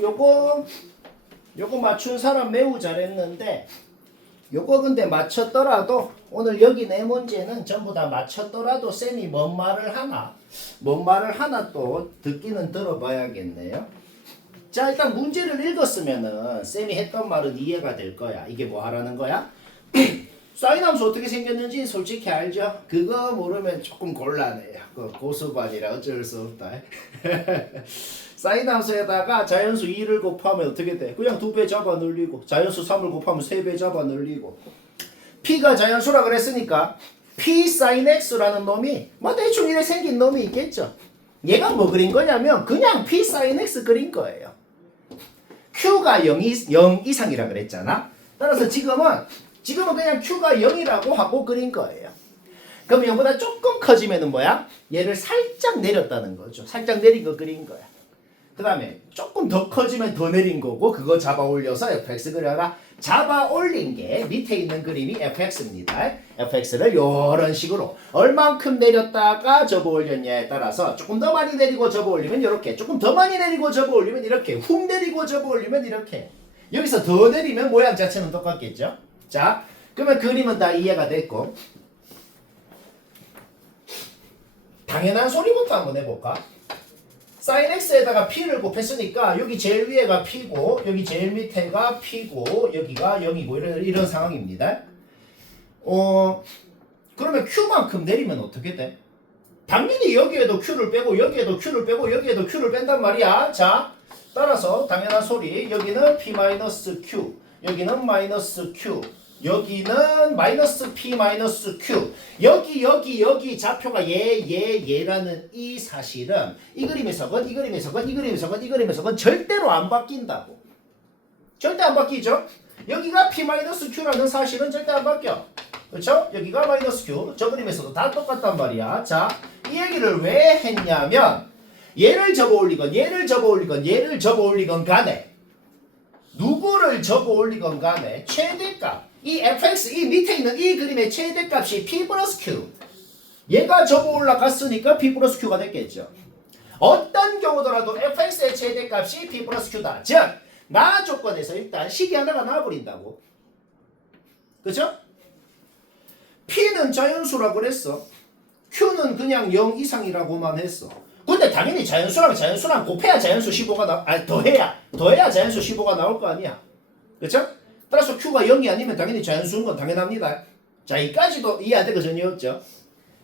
요거 맞춘 사람 매우 잘했는데 요거 근데 맞췄더라도 오늘 여기 네 문제는 전부 다 맞췄더라도 쌤이 뭔 말을 하나 또 듣기는 들어봐야겠네요. 자, 일단 문제를 읽었으면은 쌤이 했던 말은 이해가 될 거야. 이게 뭐 하라는 거야? 사인 함수 어떻게 생겼는지 솔직히 알죠? 그거 모르면 조금 곤란해요. 그 고수반이라 어쩔 수 없다. 사인 함수에다가 자연수 2를 곱하면 어떻게 돼? 그냥 2배 잡아 늘리고 자연수 3을 곱하면 3배 잡아 늘리고 P가 자연수라 그랬으니까 P sin X라는 놈이 뭐 대충 이래 생긴 놈이 있겠죠. 얘가 뭐 그린 거냐면 그냥 P sin X 그린 거예요. Q가 0 이상이라 그랬잖아. 따라서 지금은 그냥 Q가 0이라고 하고 그린 거예요. 그럼 0보다 조금 커지면은 뭐야? 얘를 살짝 내렸다는 거죠. 살짝 내린 거 그린 거야. 그 다음에 조금 더 커지면 더 내린 거고 그거 잡아 올려서 fx 그려라. 잡아 올린 게 밑에 있는 그림이 fx입니다. fx를 이런 식으로 얼만큼 내렸다가 접어 올렸냐에 따라서 조금 더 많이 내리고 접어 올리면 이렇게, 조금 더 많이 내리고 접어 올리면 이렇게, 훅 내리고 접어 올리면 이렇게. 여기서 더 내리면 모양 자체는 똑같겠죠. 자, 그러면 그림은 다 이해가 됐고 당연한 소리부터 한번 해볼까? sin x에다가 p를 곱했으니까 여기 제일 위에가 p고 여기 제일 밑에가 p고 여기가 0이고 이런 상황입니다. 그러면 q만큼 내리면 어떻게 돼? 당연히 여기에도 q를 빼고 여기에도 q를 빼고 여기에도 q를 뺀단 말이야. 자, 따라서 당연한 소리 여기는 p-q 여기는 마이너스 q 여기는 마이너스 p 마이너스 q 여기 좌표가 얘라는 이 사실은 이 그림에서건 절대로 안 바뀐다고. 절대 안 바뀌죠. 여기가 p 마이너스 q라는 사실은 절대 안 바뀌어. 그렇죠? 여기가 마이너스 q 저 그림에서도 다 똑같단 말이야. 자, 이 얘기를 왜 했냐면 얘를 접어 올리건 간에 누구를 접어 올리건 간에 최대값 이 fx 이 밑에 있는 이 그림의 최대값이 p 플러스 q 얘가 접어 올라갔으니까 p 플러스 q가 됐겠죠. 어떤 경우더라도 fx의 최대값이 p 플러스 q다. 즉 나 조건에서 일단 식이 하나가 나와버린다고. 그죠? p는 자연수라고 그랬어. q는 그냥 0 이상이라고만 했어. 근데 당연히 자연수랑 곱해야 자연수 15가 더해야 자연수 15가 나올 거 아니야. 그렇죠? 따라서 q가 0이 아니면 당연히 자연수인 건 당연합니다. 자, 이까지도 이해 안 되고 전혀 없죠.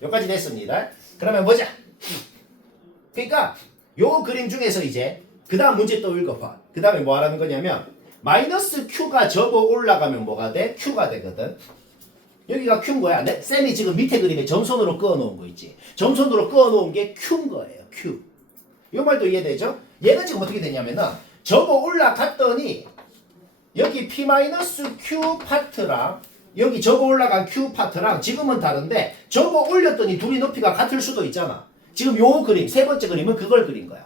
여기까지 됐습니다. 그러면 보자. 그러니까 요 그림 중에서 이제 그 다음 문제 또 읽어봐. 그 다음에 뭐 하라는 거냐면 마이너스 q가 접어 올라가면 뭐가 돼? q가 되거든. 여기가 q인 거야. 쌤이 지금 밑에 그림에 점선으로 그어놓은 거 있지. 점선으로 그어놓은 게 q인 거예요. q. 이 말도 이해되죠? 얘는 지금 어떻게 되냐면은 접어 올라갔더니 여기 p-q 파트랑 여기 접어 올라간 q 파트랑 지금은 다른데 접어 올렸더니 둘이 높이가 같을 수도 있잖아. 지금 요 그림, 세 번째 그림은 그걸 그린 거야.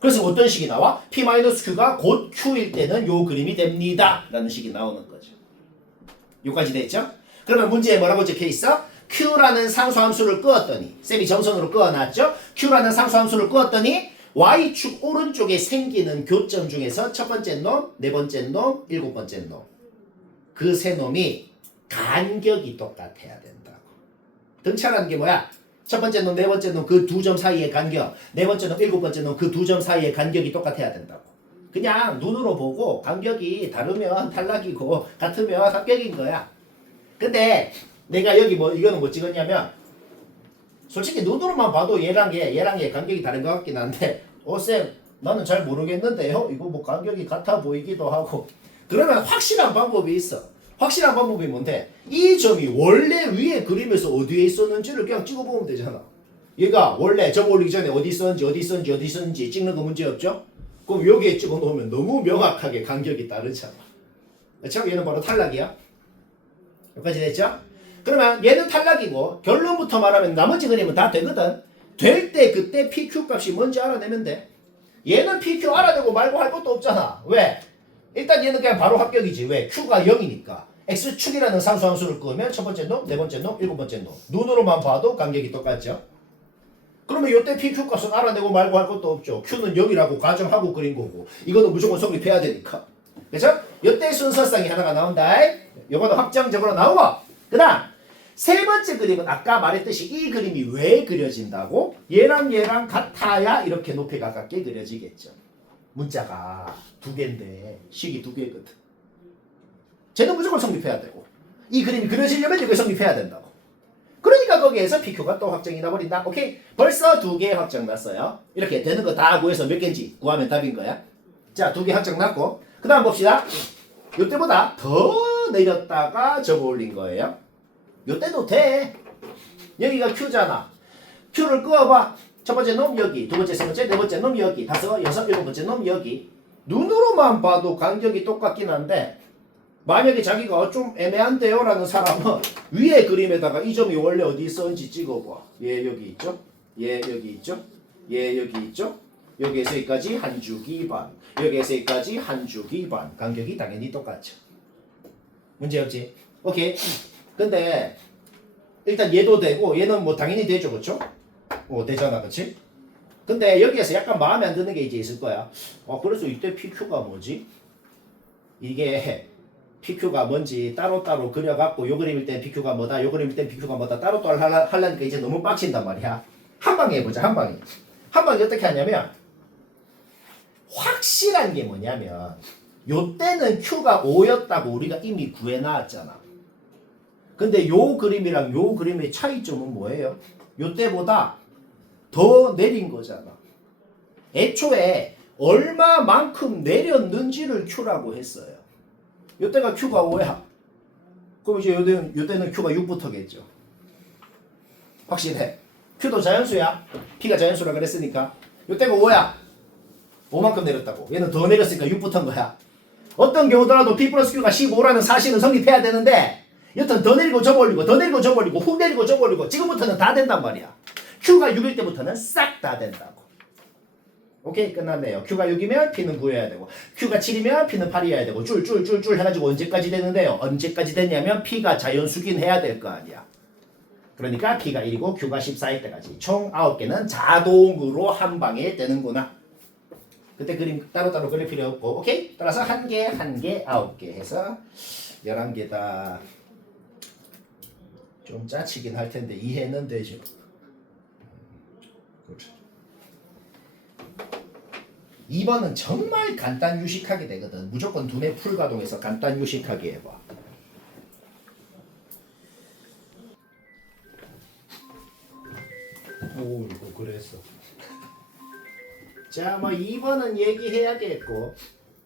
그래서 어떤 식이 나와? p-q가 곧 q일 때는 요 그림이 됩니다. 라는 식이 나오는 거죠. 요까지 됐죠? 그러면 문제에 뭐라고 적혀있어? q라는 상수함수를 끄었더니 쌤이 점선으로 끄어놨죠? q라는 상수함수를 끄었더니 y축 오른쪽에 생기는 교점 중에서 첫 번째 놈, 네 번째 놈, 일곱 번째 놈 그 세 놈이 간격이 똑같아야 된다고. 등차라는 게 뭐야? 첫 번째 놈, 네 번째 놈 그 두 점 사이의 간격, 네 번째 놈, 일곱 번째 놈 그 두 점 사이의 간격이 똑같아야 된다고. 그냥 눈으로 보고 간격이 다르면 탈락이고 같으면 합격인 거야. 근데 내가 여기 뭐 이거는 뭐 찍었냐면 솔직히 눈으로만 봐도 얘랑 얘 간격이 다른 것 같긴 한데 쌤 나는 잘 모르겠는데요. 이거 뭐 간격이 같아 보이기도 하고. 그러면 확실한 방법이 있어. 확실한 방법이 뭔데? 이 점이 원래 위에 그림에서 어디에 있었는지를 그냥 찍어보면 되잖아. 얘가 원래 접어 올리기 전에 어디 있었는지 찍는 거 문제 없죠? 그럼 여기에 찍어놓으면 너무 명확하게 간격이 다르잖아. 그렇죠? 얘는 바로 탈락이야. 여기까지 됐죠? 그러면 얘는 탈락이고 결론부터 말하면 나머지 그림은 다 되거든. 될 때 그때 PQ 값이 뭔지 알아내면 돼. 얘는 PQ 알아내고 말고 할 것도 없잖아. 왜? 일단 얘는 그냥 바로 합격이지. 왜? Q가 0이니까. X축이라는 상수함수를 끄면 첫 번째 놈, 네 번째 놈, 일곱 번째 놈. 눈으로만 봐도 간격이 똑같죠. 그러면 요때 PQ 값은 알아내고 말고 할 것도 없죠. Q는 0이라고 가정하고 그린 거고 이거는 무조건 성립해야 되니까. 그죠? 요때 순서상이 하나가 나온다. 요거는 확정적으로 나오고 그 다음 세 번째 그림은 아까 말했듯이 이 그림이 왜 그려진다고? 얘랑 얘랑 같아야 이렇게 높이 가깝게 그려지겠죠. 문자가 두 개인데 식이 두 개거든. 쟤는 무조건 성립해야 되고 이 그림이 그려지려면 이거 성립해야 된다고. 그러니까 거기에서 PQ가 또 확정이 나버린다. 오케이? 벌써 두 개 확정 났어요. 이렇게 되는 거 다 구해서 몇 개인지 구하면 답인 거야. 자, 두 개 확정 났고 그 다음 봅시다. 요때보다 더 내렸다가 접어 올린 거예요. 요때도 돼. 여기가 Q잖아. Q를 끄어봐. 첫 번째 놈 여기, 두 번째, 세 번째, 네 번째 놈 여기, 다섯, 여섯, 일곱 번째 놈 여기. 눈으로만 봐도 간격이 똑같긴 한데 만약에 자기가 좀 애매한데요 라는 사람은 위에 그림에다가 이 점이 원래 어디 있었는지 찍어봐. 얘 여기 있죠? 얘 여기 있죠? 얘 여기 있죠? 여기에서 여기까지 한 주기 반, 여기에서 여기까지 한 주기 반. 간격이 당연히 똑같죠. 문제없지? 오케이. 근데 일단 얘도 되고 얘는 뭐 당연히 되죠. 그쵸? 되잖아. 그치? 근데 여기에서 약간 마음에 안 드는 게 이제 있을 거야. 그래서 이때 PQ가 뭐지? 이게 PQ가 뭔지 따로따로 그려갖고 요 그림일 땐 PQ가 뭐다, 요 그림일 땐 PQ가 뭐다 따로따로 하려니까 이제 너무 빡친단 말이야. 한 방에 해보자. 한 방에. 한 방에 어떻게 하냐면 확실한 게 뭐냐면 요 때는 Q가 5였다고 우리가 이미 구해놨잖아. 근데 요 그림이랑 요 그림의 차이점은 뭐예요? 요 때보다 더 내린 거잖아. 애초에 얼마만큼 내렸는지를 Q라고 했어요. 요 때가 Q가 5야. 그럼 이제 요 때는 Q가 6부터겠죠. 확실해. Q도 자연수야. P가 자연수라 그랬으니까. 요 때가 5야. 5만큼 내렸다고. 얘는 더 내렸으니까 6부터인 거야. 어떤 경우더라도 P 플러스 Q가 15라는 사실은 성립해야 되는데 여튼 더 내리고 접어 올리고 더 내리고 접어 올리고 훅 내리고 접어 올리고 지금부터는 다 된단 말이야. Q가 6일 때부터는 싹 다 된다고. 오케이, 끝났네요. Q가 6이면 P는 9여야 되고 Q가 7이면 P는 8이어야 되고 줄 해가지고 언제까지 되는데요? 언제까지 되냐면 P가 자연수긴 해야 될 거 아니야. 그러니까 P가 1이고 Q가 14일 때까지 총 9개는 자동으로 한 방에 되는구나. 그때 그림 따로따로 그릴 필요 없고 오케이? 따라서 한 개, 9개 해서 11개다. 좀 짜치긴 할 텐데 이해는 되죠. 그렇죠. 2번은 정말 간단 유식하게 되거든. 무조건 두뇌 풀가동해서 간단 유식하게 해봐. 오, 이거 그랬어. 자, 뭐 2번은 얘기해야겠고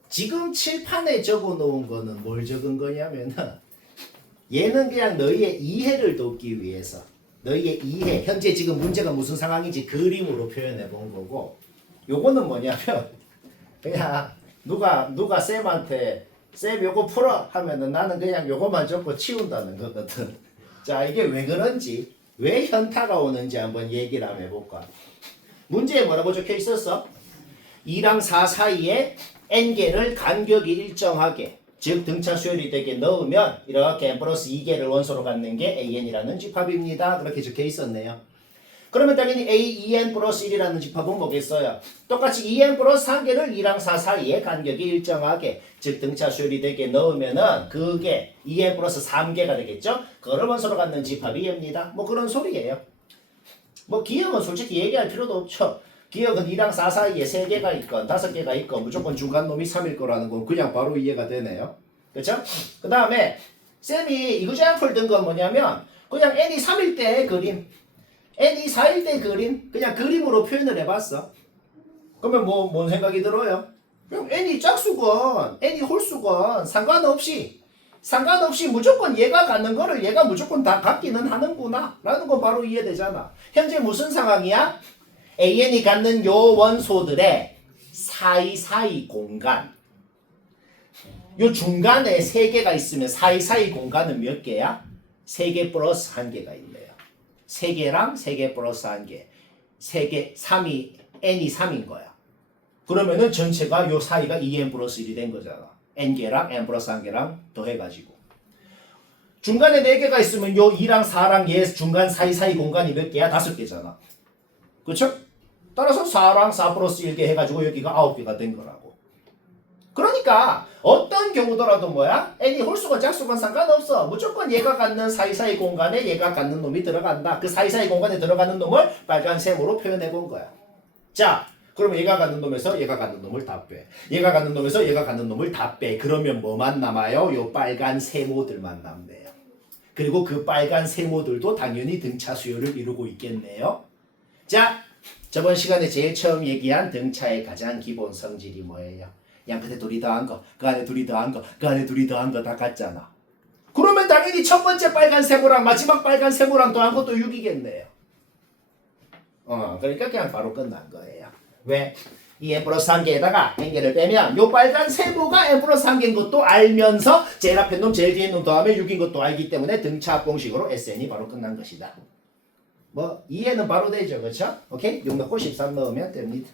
지금 칠판에 적어 놓은 거는 뭘 적은 거냐면은 얘는 그냥 너희의 이해를 돕기 위해서 너희의 이해, 현재 지금 문제가 무슨 상황인지 그림으로 표현해 본 거고 요거는 뭐냐면 그냥 누가 쌤한테 쌤 요거 풀어 하면은 나는 그냥 요거만 적고 치운다는 거거든. 자, 이게 왜 그런지 왜 현타가 오는지 한번 얘기를 한번 해볼까. 문제에 뭐라고 적혀 있었어? 2랑 4 사이에 n개를 간격이 일정하게 즉 등차 수열이 되게 넣으면 이렇게 n 플러스 2개를 원소로 갖는 게 an이라는 집합입니다. 그렇게 적혀 있었네요. 그러면 당연히 a 2n 플러스 1이라는 집합은 뭐겠어요? 똑같이 2n 플러스 1개를 2랑 4 사이에 간격이 일정하게 즉 등차 수열이 되게 넣으면은 그게 2n 플러스 3개가 되겠죠? 그걸 원소로 갖는 집합이 얘입니다. 뭐 그런 소리예요. 뭐 기억은 솔직히 얘기할 필요도 없죠. 기억은 2랑 4 사이에 3개가 있건 5개가 있건 무조건 중간 놈이 3일 거라는 건 그냥 바로 이해가 되네요. 그렇죠? 그 다음에 쌤이 이그자플 든 건 뭐냐면 그냥 n이 3일 때 그림, n이 4일 때 그림 그냥 그림으로 표현을 해봤어. 그러면 뭐 뭔 생각이 들어요? 그럼 n이 짝수건 n이 홀수건 상관없이 무조건 얘가 갖는 거를 얘가 무조건 다 갖기는 하는구나 라는 건 바로 이해되잖아. 현재 무슨 상황이야? AN이 갖는 요 원소들의 사이사이 공간 요 중간에 3개가 있으면 사이사이 공간은 몇 개야? 3개 플러스 1개가 있네요. 3개랑 3개 플러스 1개 3개 3이 n이 3인 거야. 그러면은 전체가 요 사이가 2n 플러스 1이 된 거잖아. n개랑 n 플러스 1개랑 더해가지고 중간에 4개가 있으면 요 2랑 4랑 얘 중간 사이사이 공간이 몇 개야? 5개잖아. 그쵸? 따라서 4랑 4 플러스 1개 해가지고 여기가 9개가 된 거라고. 그러니까 어떤 경우더라도 뭐야? n이 홀수건 짝수건 상관없어. 무조건 얘가 갖는 사이사이 공간에 얘가 갖는 놈이 들어간다. 그 사이사이 공간에 들어가는 놈을 빨간 셈으로 표현해 본 거야. 자, 그러면 얘가 갖는 놈에서 얘가 갖는 놈을 다 빼. 얘가 갖는 놈에서 얘가 갖는 놈을 다 빼. 그러면 뭐만 남아요? 요 빨간 세모들만 남네요. 그리고 그 빨간 세모들도 당연히 등차 수열을 이루고 있겠네요. 자, 저번 시간에 제일 처음 얘기한 등차의 가장 기본 성질이 뭐예요? 양 끝에 둘이 더한 거, 그 안에 둘이 더한 거, 그 안에 둘이 더한 거 다 같잖아. 그러면 당연히 첫 번째 빨간 세모랑 마지막 빨간 세모랑 더한 것도 6이겠네요. 그러니까 그냥 바로 끝난 거예요. 왜? 이 n 플러스 1개에다가 n개를 빼면 요 빨간 세모가 n 플러스 1개인 것도 알면서 제일 앞에 놈 제일 뒤에 놈 더하면 6인 것도 알기 때문에 등차 공식으로 SN이 바로 끝난 것이다. 뭐 이해는 바로 되죠, 그렇죠? 오케이? 6 넣고 13 넣으면 됩니다.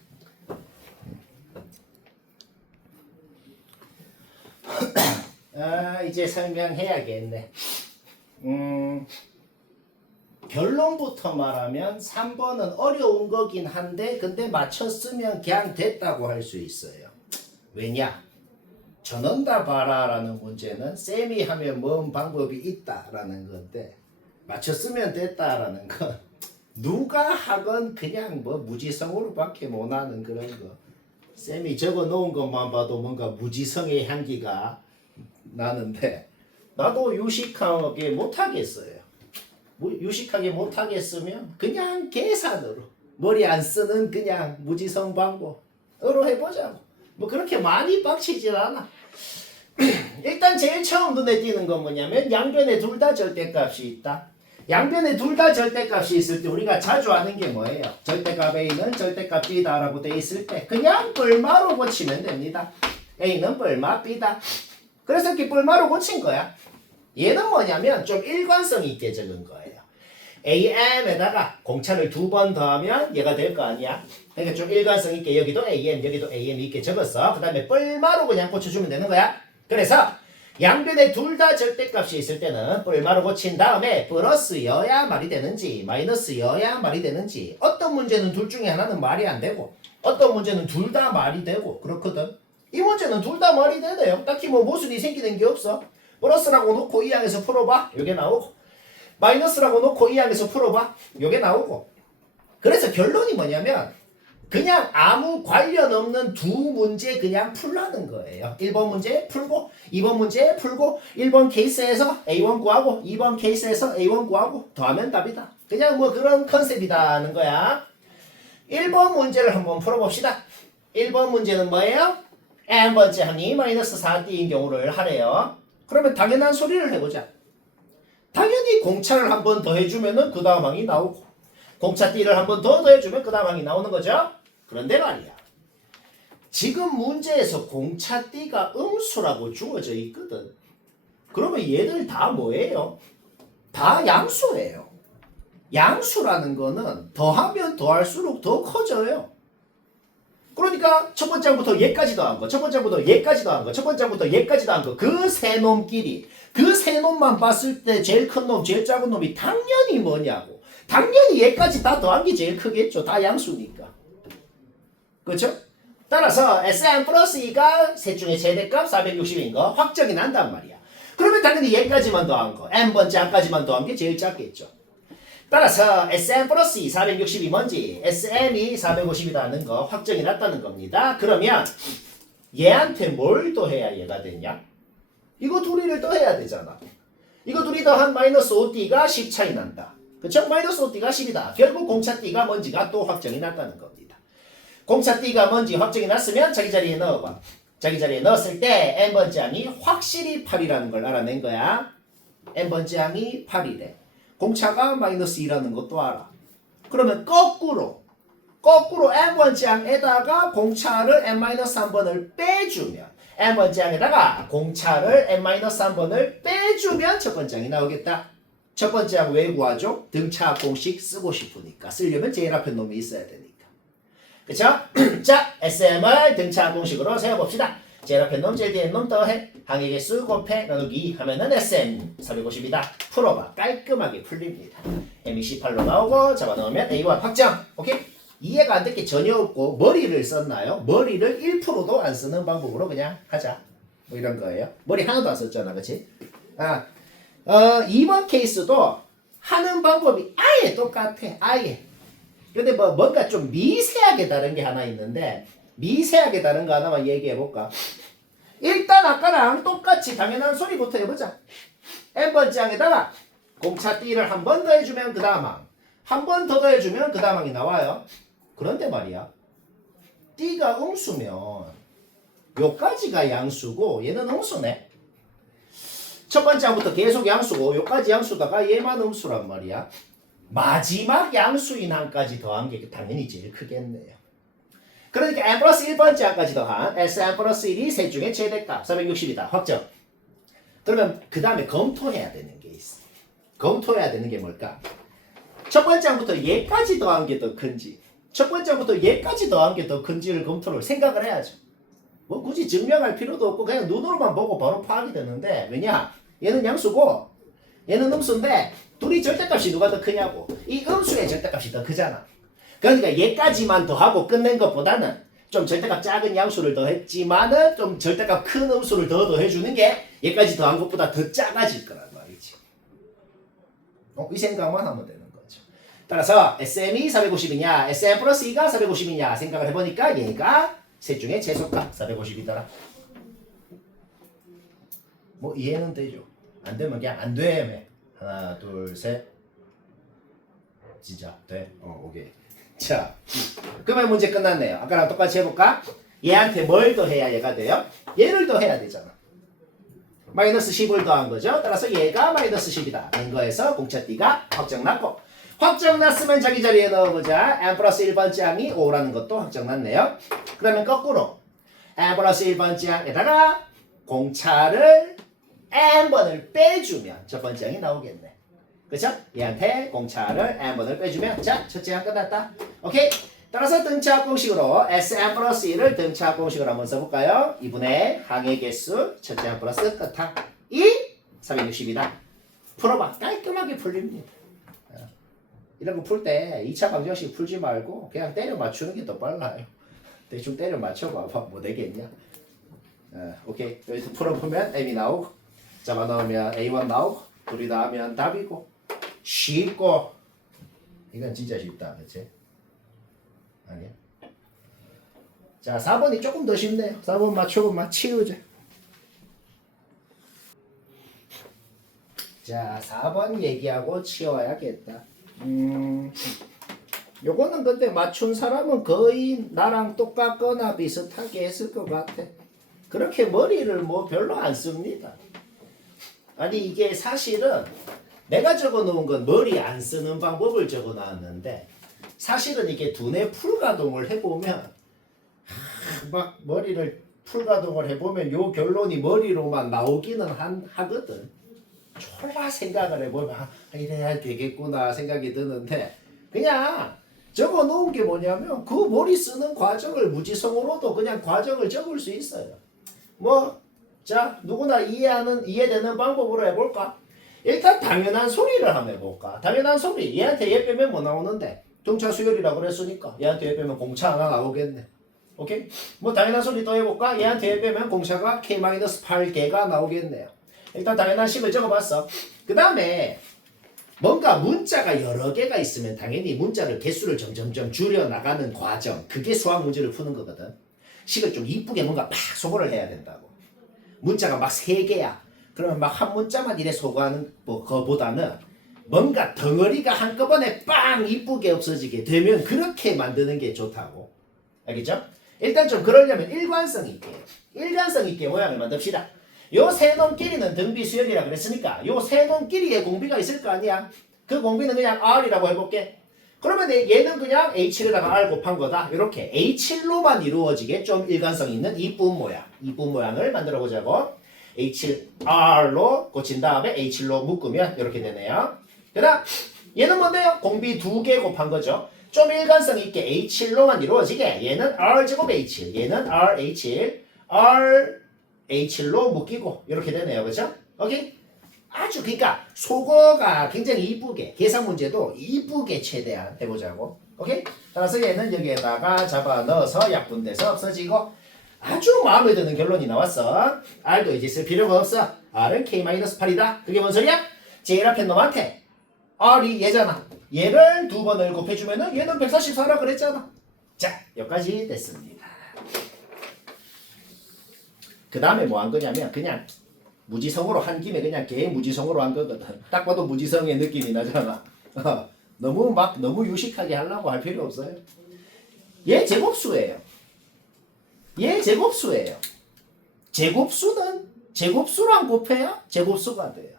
이제 설명해야겠네. 결론부터 말하면 3번은 어려운 거긴 한데 근데 맞췄으면 그냥 됐다고 할 수 있어요. 왜냐? 전원다 봐라라는 문제는 쌤이 하면 뭔 방법이 있다라는 건데 맞췄으면 됐다라는 건 누가 하건 그냥 뭐 무지성으로밖에 못하는 그런 거. 쌤이 적어 놓은 것만 봐도 뭔가 무지성의 향기가 나는데 나도 유식하게 못하겠어요. 유식하게 못하겠으면 그냥 계산으로 머리 안 쓰는 그냥 무지성 방법으로 해보자고. 뭐 그렇게 많이 빡치질 않아. 일단 제일 처음 눈에 띄는 건 뭐냐면 양변에 둘 다 절대값이 있다. 양변에 둘 다 절대값이 있을 때 우리가 자주 하는 게 뭐예요? 절대값 A는 절대값 B다라고 돼 있을 때 그냥 뿔마로 고치면 됩니다. A는 뿔마 B다. 그래서 이렇게 뿔마로 고친 거야. 얘는 뭐냐면 좀 일관성 있게 적은 거예요. AM에다가 공차를 2번 더하면 얘가 될 거 아니야. 그러니까 좀 일관성 있게 여기도 AM 여기도 AM 있게 적었어. 그 다음에 뿔마로 그냥 고쳐주면 되는 거야. 그래서 양변에 둘 다 절대값이 있을 때는 뿔마로 고친 다음에 플러스여야 말이 되는지 마이너스여야 말이 되는지 어떤 문제는 둘 중에 하나는 말이 안 되고 어떤 문제는 둘 다 말이 되고 그렇거든. 이 문제는 둘 다 말이 되네요. 딱히 뭐 모순이 생기는 게 없어. 플러스라고 놓고 이 항에서 풀어봐. 요게 나오고 마이너스라고 놓고 이 항에서 풀어봐. 요게 나오고 그래서 결론이 뭐냐면 그냥 아무 관련 없는 두 문제 그냥 풀라는 거예요. 1번 문제 풀고 2번 문제 풀고 1번 케이스에서 A1 구하고 2번 케이스에서 A1 구하고 더하면 답이다. 그냥 뭐 그런 컨셉이다는 거야. 1번 문제를 한번 풀어봅시다. 1번 문제는 뭐예요? n번째 항이 마이너스 4D인 경우를 하래요. 그러면 당연한 소리를 해보자. 당연히 공차를 한 번 더 해주면은 그 다음 항이 나오고 공차 D를 한 번 더 더해주면 그 다음 항이 나오는 거죠. 그런데 말이야. 지금 문제에서 공차 D가 음수라고 주어져 있거든. 그러면 얘들 다 뭐예요? 다 양수예요. 양수라는 거는 더하면 더할수록 더 커져요. 그러니까 첫 번째부터 얘까지 더한 거, 첫 번째부터 얘까지 더한 거, 첫 번째부터 얘까지 더한 거, 그 세 놈끼리 그 세 놈만 봤을 때 제일 큰 놈, 제일 작은 놈이 당연히 뭐냐고. 당연히 얘까지 다 더한 게 제일 크겠죠. 다 양수니까. 그렇죠? 따라서 Sn 플러스 2가 셋 중에 최대값 460인 거 확정이 난단 말이야. 그러면 당연히 얘까지만 더한 거, n번째 항까지만 더한 게 제일 작겠죠. 따라서 Sn 플러스 2 460이 뭔지 Sn이 450이라는 거 확정이 났다는 겁니다. 그러면 얘한테 뭘 더해야 얘가 되냐? 이거 둘이를 더해야 되잖아. 이거 둘이 더한 마이너스 5D가 10 차이 난다. 그쵸? 마이너스 5D가 10이다. 결국 공차 D가 뭔지가 또 확정이 났다는 겁니다. 공차 D가 뭔지 확정이 났으면 자기 자리에 넣어봐. 자기 자리에 넣었을 때 n번째 항이 확실히 8이라는 걸 알아낸 거야. n번째 항이 8이래. 공차가 마이너스 2라는 것도 알아. 그러면 거꾸로 n번째 항에다가 공차를 n-3번을 빼주면 n번째 항에다가 공차를 n-3번을 빼주면 첫 번째 항이 나오겠다. 첫 번째 항 왜 구하죠? 등차 공식 쓰고 싶으니까. 쓰려면 제일 앞에 놈이 있어야 되니까. 그쵸? 자, SM을 등차 공식으로 세워봅시다. 제일 앞에 놈, 제일 뒤에 놈 더해. 항의 개수 곱해 나누기 하면은 SM 450이다. 풀어봐. 깔끔하게 풀립니다. M이 18로 나오고 잡아넣으면 A1 확정. 오케이? 이해가 안 될 게 전혀 없고 머리를 썼나요? 머리를 1%도 안 쓰는 방법으로 그냥 하자. 뭐 이런 거예요. 머리 하나도 안 썼잖아. 그치? 2번 케이스도 하는 방법이 아예 똑같아. 아예. 근데 뭔가 좀 미세하게 다른 게 하나 있는데 미세하게 다른 거 하나만 얘기해 볼까? 일단 아까랑 똑같이 당연한 소리부터 해보자. n번째 항에다가 공차 D를 한 번 더 해주면 그 다음 항. 한 번 더 더해주면 그 다음 항이 나와요. 그런데 말이야. D가 음수면 요까지가 양수고 얘는 음수네. 첫 번째 항부터 계속 양수고 요까지 양수다가 얘만 음수란 말이야. 마지막 양수인 항까지 더한 게 당연히 제일 크겠네요. 그러니까 n 플러스 1번째 항까지 더한 Sn 플러스 1이 셋 중에 최대값 460이다. 확정. 그러면 그 다음에 검토해야 되는 게 있어. 검토해야 되는 게 뭘까? 첫 번째 항부터 얘까지 더한 게 더 큰지 첫 번째 항부터 얘까지 더한 게 더 큰지를 검토를 생각을 해야죠. 뭐 굳이 증명할 필요도 없고 그냥 눈으로만 보고 바로 파악이 되는데 왜냐? 얘는 양수고 얘는 음수인데 둘이 절대값이 누가 더 크냐고. 이 음수의 절대값이 더 크잖아. 그러니까 얘까지만 더하고 끝낸 것보다는 좀 절대값 작은 양수를 더했지만은 좀 절대값 큰 음수를 더 더해주는 게 얘까지 더한 것보다 더 작아질 거란 말이지. 이 생각만 하면 되는 거죠. 따라서 SM이 450이냐 SM 플러스 2가 450이냐 생각을 해보니까 얘가 셋 중에 최소값 450이더라. 뭐 이해는 되죠. 안 되면 그냥 안 돼. 하나 둘 셋. 진짜 돼? 오케이. 자, 그러면 문제 끝났네요. 아까랑 똑같이 해볼까? 얘한테 뭘 더해야 얘가 돼요? 얘를 더해야 되잖아. 마이너스 10을 더한 거죠. 따라서 얘가 마이너스 10이다. 는 거에서 공차 D가 확정났고 확정났으면 자기 자리에 넣어보자. n 플러스 1번째 항이 5라는 것도 확정났네요. 그러면 거꾸로 n 플러스 1번째 항에다가 공차를 n번을 빼주면 첫 번째 항이 나오겠네. 그쵸? 얘한테 공차를 n번을 빼주면 자, 첫째 항 끝났다. 오케이? 따라서 등차합 공식으로 Sn 플러스 1을 등차합 공식으로 한번 써볼까요? 2분의 항의 개수 첫째 항 플러스 끝항 360이다. 풀어봐. 깔끔하게 풀립니다. 이런 거 풀 때 2차 방정식 풀지 말고 그냥 때려 맞추는 게 더 빨라요. 대충 때려 맞춰봐봐. 뭐 되겠냐? 오케이. 여기서 풀어보면 M이 나오고 잡아넣으면 A1 나오고 둘이 다 하면 답이고 쉽고 이건 진짜 쉽다. 그치? 아니야? 자 4번이 조금 더 쉽네요. 4번 맞추고 치우자. 자 4번 얘기하고 치워야겠다. 요거는 근데 맞춘 사람은 거의 나랑 똑같거나 비슷하게 했을 것 같아. 그렇게 머리를 뭐 별로 안 씁니다. 아니 이게 사실은 내가 적어 놓은 건 머리 안 쓰는 방법을 적어 놨는데 사실은 이게 두뇌 풀가동을 해보면 막 머리를 풀가동을 해보면 요 결론이 머리로만 나오기는 하거든. 졸라 생각을 해보면 이래야 되겠구나 생각이 드는데 그냥 적어 놓은 게 뭐냐면 그 머리 쓰는 과정을 무지성으로도 그냥 과정을 적을 수 있어요. 자 누구나 이해되는 방법으로 해볼까? 일단 당연한 소리를 한번 해볼까? 당연한 소리. 얘한테 얘 빼면 뭐 나오는데? 등차 수열이라고 그랬으니까 얘한테 얘 빼면 공차 하나 나오겠네. 오케이? 당연한 소리 또 해볼까? 얘한테 얘 빼면 공차가 K-8개가 나오겠네요. 일단 당연한 식을 적어봤어. 그 다음에 뭔가 문자가 여러 개가 있으면 당연히 문자를 개수를 점점점 줄여나가는 과정, 그게 수학 문제를 푸는 거거든. 식을 좀 이쁘게 뭔가 팍 소거를 해야 된다고. 문자가 막 3개야. 그러면 막 한 문자만 이래 소거하는 거보다는 뭔가 덩어리가 한꺼번에 빵 이쁘게 없어지게 되면 그렇게 만드는 게 좋다고. 알겠죠? 일단 좀 그러려면 일관성 있게 모양을 만듭시다. 요 세 놈끼리는 등비 수열이라 그랬으니까 요 세 놈끼리의 공비가 있을 거 아니야. 그 공비는 그냥 R이라고 해볼게. 그러면 얘는 그냥 H1에다가 R 곱한 거다. 이렇게 H1로만 이루어지게 좀 일관성 있는 이쁜 모양을 만들어 보자고. H1R로 고친 다음에 H1로 묶으면 이렇게 되네요. 그 다음 얘는 뭔데요? 공비 2개 곱한 거죠. 좀 일관성 있게 H1로만 이루어지게 얘는 R제곱 H1, 얘는 RH1, RH1로 묶이고 이렇게 되네요. 그죠? 오케이? 그러니까 소거가 굉장히 이쁘게 계산 문제도 이쁘게 최대한 해보자고. 오케이? 따라서 얘는 여기에다가 잡아 넣어서 약분돼서 없어지고 아주 마음에 드는 결론이 나왔어. R도 이제 쓸 필요가 없어. R은 K-8이다. 그게 뭔 소리야? 제일 앞에 놈한테 R이 얘잖아. 얘를 두 번을 곱해주면은 얘는 144라 그랬잖아. 자, 여기까지 됐습니다. 그 다음에 뭐 한 거냐면 그냥 무지성으로 한 김에 그냥 개 무지성으로 한 거거든. 딱 봐도 무지성의 느낌이 나잖아. 너무 유식하게 하려고 할 필요 없어요. 얘 제곱수예요. 얘 제곱수예요. 제곱수는 제곱수랑 곱해야 제곱수가 돼요.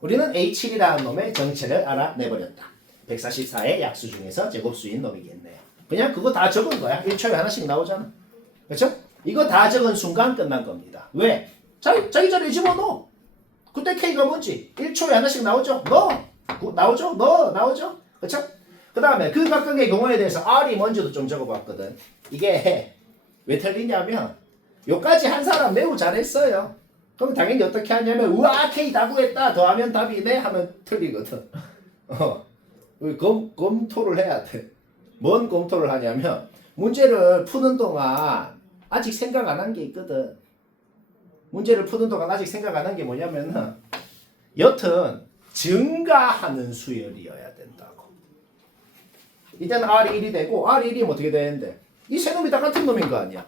우리는 A7이라는 놈의 정체를 알아내버렸다. 144의 약수 중에서 제곱수인 놈이겠네. 그냥 그거 다 적은 거야. 1초에 하나씩 나오잖아. 그렇죠? 이거 다 적은 순간 끝난 겁니다. 왜? 자기 자리에 집어넣어. 그때 K가 뭔지 1초에 하나씩 나오죠? 나오죠? 나오죠? 그렇죠? 그 다음에 그 각각의 경우에 대해서 R이 뭔지도 좀 적어봤거든. 이게 왜 틀리냐면 요까지 한 사람 매우 잘했어요. 그럼 당연히 어떻게 하냐면 우와 K 다 구했다 더하면 답이네 하면 틀리거든. 검토를 해야 돼. 뭔 검토를 하냐면 문제를 푸는 동안 아직 생각 안 한 게 있거든. 문제를 푸는 동안 아직 생각 안 한 게 뭐냐면은 여튼 증가하는 수열이어야 된다고. 이제는 R이 1이 되고 R이 1이면 어떻게 되는데 이 세 놈이 다 같은 놈인 거 아니야.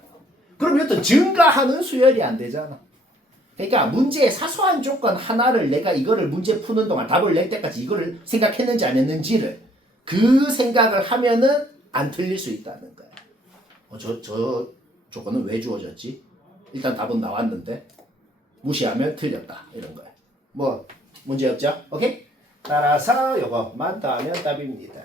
그럼 여튼 증가하는 수열이 안 되잖아. 그러니까 문제의 사소한 조건 하나를 내가 이거를 문제 푸는 동안 답을 낼 때까지 이거를 생각했는지 안 했는지를 그 생각을 하면은 안 틀릴 수 있다는 거야. 저 조건은 왜 주어졌지? 일단 답은 나왔는데 무시하면 틀렸다 이런 거야. 뭐 문제 없죠? 오케이? 따라서 요것만 더하면 답입니다.